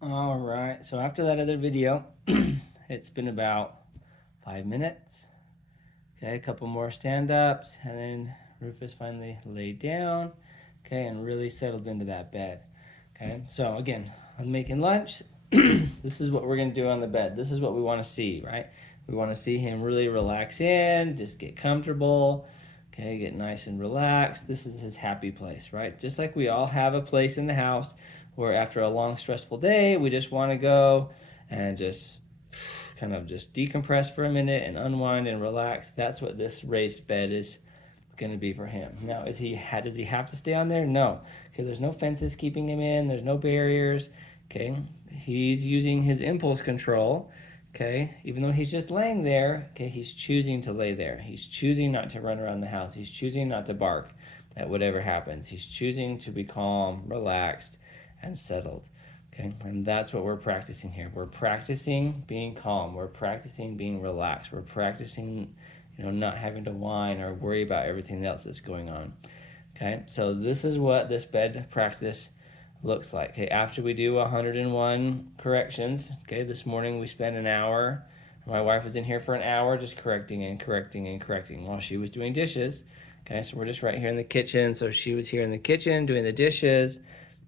All right, so after that other video, it's been about 5 minutes. Okay, a couple more stand-ups, and then Rufus finally laid down, okay, and really settled into that bed. Okay, so again, I'm making lunch. This is what we're gonna do on the bed. This is what we wanna see, right? We wanna see him really relax in, just get comfortable, okay, get nice and relaxed. This is his happy place, right? Just like we all have a place in the house where after a long, stressful day, we just wanna go and just kind of just decompress for a minute and unwind and relax. That's what this raised bed is going to be for him. Now, does he have to stay on there? No. Okay, there's no fences keeping him in. There's no barriers. Okay, he's using his impulse control. Okay, even though he's just laying there, okay, he's choosing to lay there. He's choosing not to run around the house. He's choosing not to bark at whatever happens. He's choosing to be calm, relaxed, and settled. Okay, and that's what we're practicing here. We're practicing being calm. We're practicing being relaxed. We're practicing, not having to whine or worry about everything else that's going on. Okay, so this is what this bed practice looks like. Okay, after we do 101 corrections, okay, this morning we spent an hour. My wife was in here for an hour just correcting and correcting and correcting while she was doing dishes. Okay, so we're just right here in the kitchen. So she was here in the kitchen doing the dishes.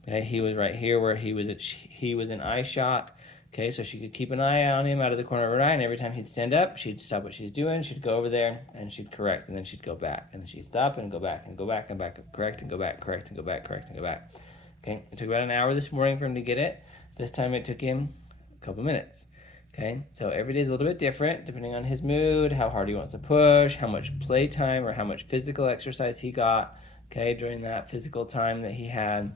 Okay, he was right here where he was in eye shot. Okay, so she could keep an eye on him out of the corner of her eye, and every time he'd stand up, she'd stop what she's doing, she'd go over there, and she'd correct, and then she'd go back, and then she'd stop and go back, and go back, and back, correct, and go back, correct, and go back, correct, and go back. Okay, it took about an hour this morning for him to get it. This time it took him a couple minutes. Okay, so every day is a little bit different depending on his mood, how hard he wants to push, how much playtime or how much physical exercise he got, okay, during that physical time that he had.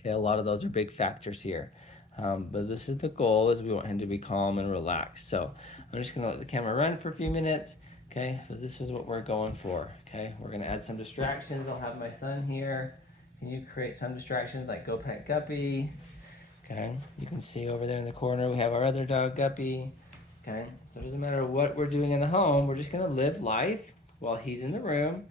Okay, a lot of those are big factors here. But this is the goal, is we want him to be calm and relaxed. So I'm just gonna let the camera run for a few minutes. Okay, but this is what we're going for. Okay, we're gonna add some distractions. I'll have my son here. Can you create some distractions like go pet Guppy? Okay, you can see over there in the corner we have our other dog Guppy. Okay, so it doesn't matter what we're doing in the home, we're just gonna live life while he's in the room.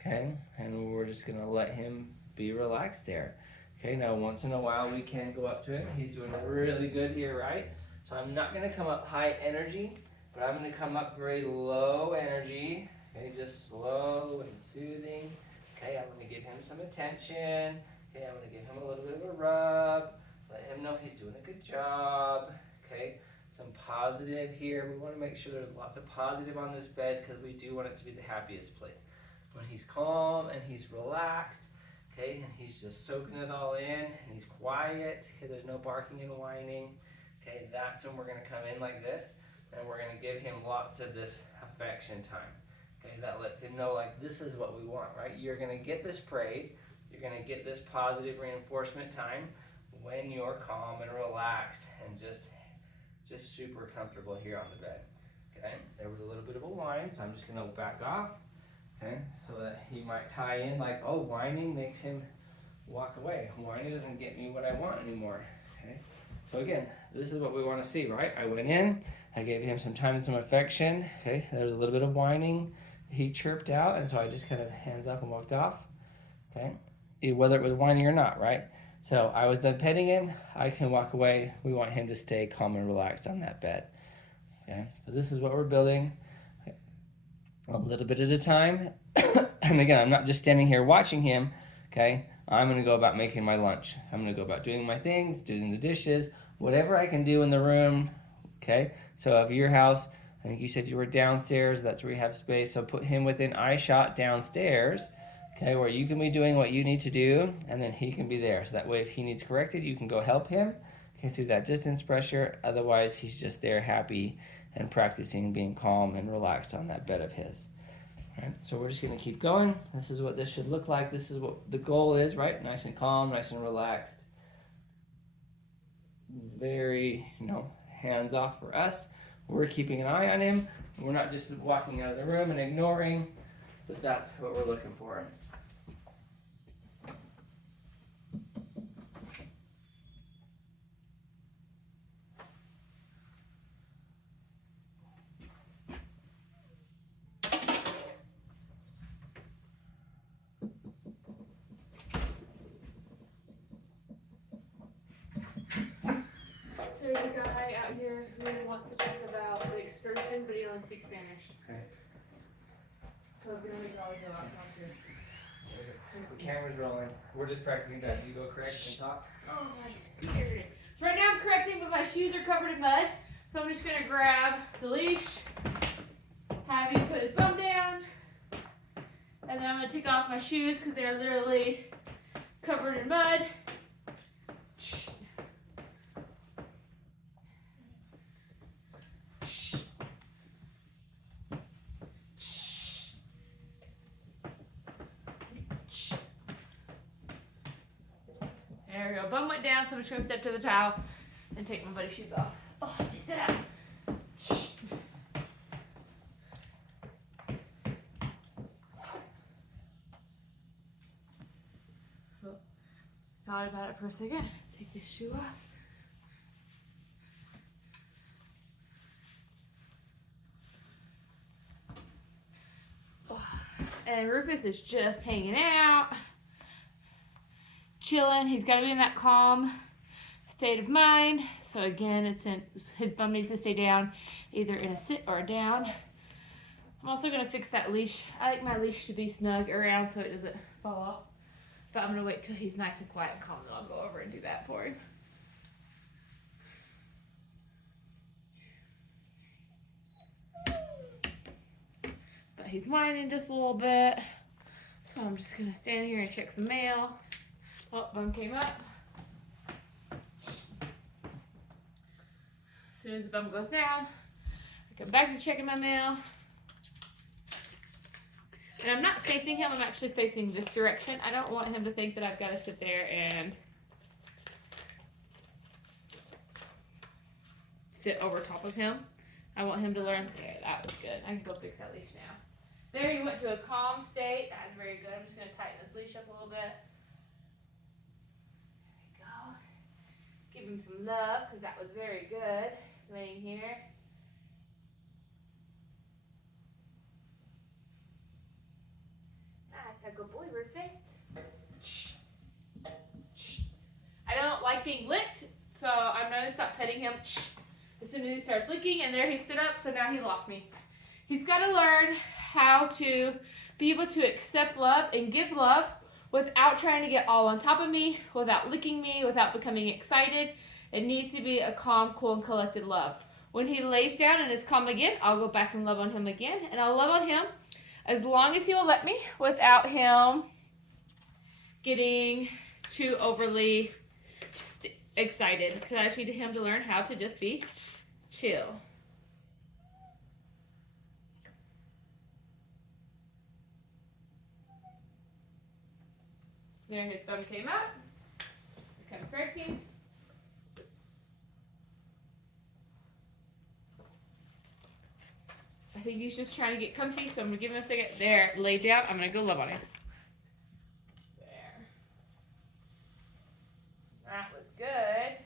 Okay, and we're just gonna let him be relaxed there. Okay, now once in a while we can go up to him. He's doing really good here, right? So I'm not gonna come up high energy, but I'm gonna come up very low energy. Okay, just slow and soothing. Okay, I'm gonna give him some attention. Okay, I'm gonna give him a little bit of a rub. Let him know he's doing a good job. Okay, some positive here. We wanna make sure there's lots of positive on this bed because we do want it to be the happiest place. When he's calm and he's relaxed, okay, and he's just soaking it all in, and he's quiet, okay, there's no barking and whining, okay, that's when we're gonna come in like this, and we're gonna give him lots of this affection time, okay, that lets him know, like, this is what we want, right? You're gonna get this praise, you're gonna get this positive reinforcement time when you're calm and relaxed and just super comfortable here on the bed, okay? There was a little bit of a whine, so I'm just gonna back off. Okay, so that he might tie in like, oh, whining makes him walk away. Whining doesn't get me what I want anymore. Okay, so again, this is what we want to see, right? I went in, I gave him some time and some affection. Okay, there was a little bit of whining. He chirped out, and so I just kind of hands up and walked off. Okay, whether it was whining or not, right? So I was done petting him. I can walk away. We want him to stay calm and relaxed on that bed. Okay, so this is what we're building. A little bit at a time. And again, I'm not just standing here watching him, okay? I'm gonna go about making my lunch. I'm gonna go about doing my things, doing the dishes, whatever I can do in the room, okay? So if your house, I think you said you were downstairs, that's where you have space, so put him within eye shot downstairs, okay, where you can be doing what you need to do, and then he can be there. So that way if he needs corrected, you can go help him, okay, through that distance pressure. Otherwise, he's just there happy and practicing being calm and relaxed on that bed of his. Right, so we're just going to keep going. This is what this should look like. This is what the goal is, right? Nice and calm, nice and relaxed. Very, hands off for us. We're keeping an eye on him. We're not just walking out of the room and ignoring, but that's what we're looking for. a guy out here who wants to talk about the excursion, but he doesn't speak Spanish. Okay. So it's gonna make all go out talk here. The camera's rolling. We're just practicing that. You go correct and talk. Oh my God. Right now I'm correcting, but my shoes are covered in mud. So I'm just gonna grab the leash, have him put his bum down, and then I'm gonna take off my shoes because they're literally covered in mud. There we go. Bum went down, so I'm just gonna step to the towel and take my buddy's shoes off. Oh, sit down. Thought about it for a second. Take this shoe off. And Rufus is just hanging out, chilling. He's got to be in that calm state of mind. So again, his bum needs to stay down, either in a sit or a down. I'm also going to fix that leash. I like my leash to be snug around so it doesn't fall off. But I'm going to wait till he's nice and quiet and calm, then I'll go over and do that for him. But he's whining just a little bit. So I'm just going to stand here and check some mail. Oh, bum came up. As soon as the bum goes down, I come back to checking my mail. And I'm not facing him, I'm actually facing this direction. I don't want him to think that I've got to sit there and sit over top of him. I want him to learn, there, that was good. I can go fix that leash now. There, he went to a calm state. That's very good. I'm just going to tighten this leash up a little bit. There we go. Give him some love, because that was very good, laying here. Nice, a good boy, Rufus. I don't like being licked, so I'm going to stop petting him as soon as he starts licking, and there he stood up, so now he lost me. He's got to learn how to be able to accept love and give love without trying to get all on top of me, without licking me, without becoming excited. It needs to be a calm, cool, and collected love. When he lays down and is calm again, I'll go back and love on him again, and I'll love on him as long as he will let me without him getting too overly excited, because I just need him to learn how to just be chill. There, his thumb came out. I come correcting. I think he's just trying to get comfy, so I'm going to give him a second. There, lay down. I'm going to go love on him. There. That was good.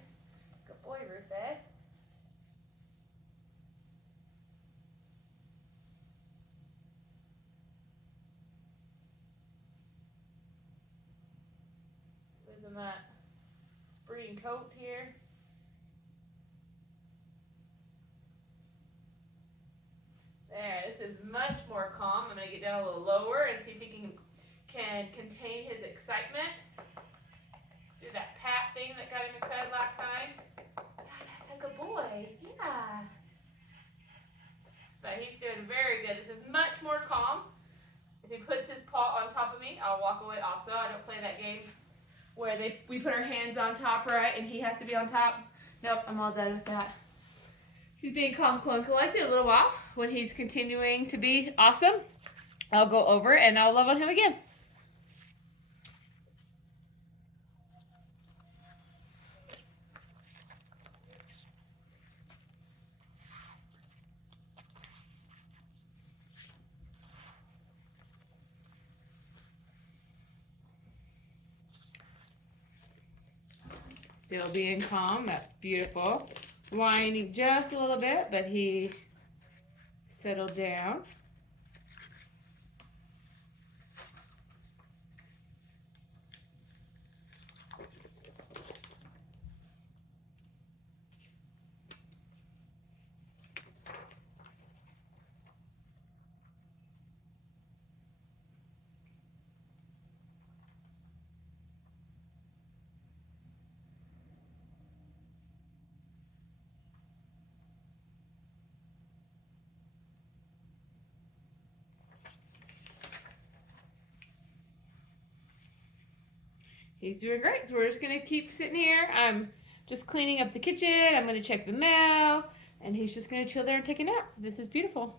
Good boy, Rufus. Losing that spring coat here. There, this is much more calm. I'm going to get down a little lower and see if he can contain his excitement. Do that pat thing that got him excited last time. God, that's like a boy. Yeah. But he's doing very good. This is much more calm. If he puts his paw on top of me, I'll walk away also. I don't play that game where we put our hands on top, right, and he has to be on top. Nope, I'm all done with that. He's being calm, cool, and collected a little while. When he's continuing to be awesome, I'll go over and I'll love on him again. Still being calm, that's beautiful. Whining just a little bit, but he settled down. He's doing great. So we're just going to keep sitting here. I'm just cleaning up the kitchen. I'm going to check the mail. And he's just going to chill there and take a nap. This is beautiful.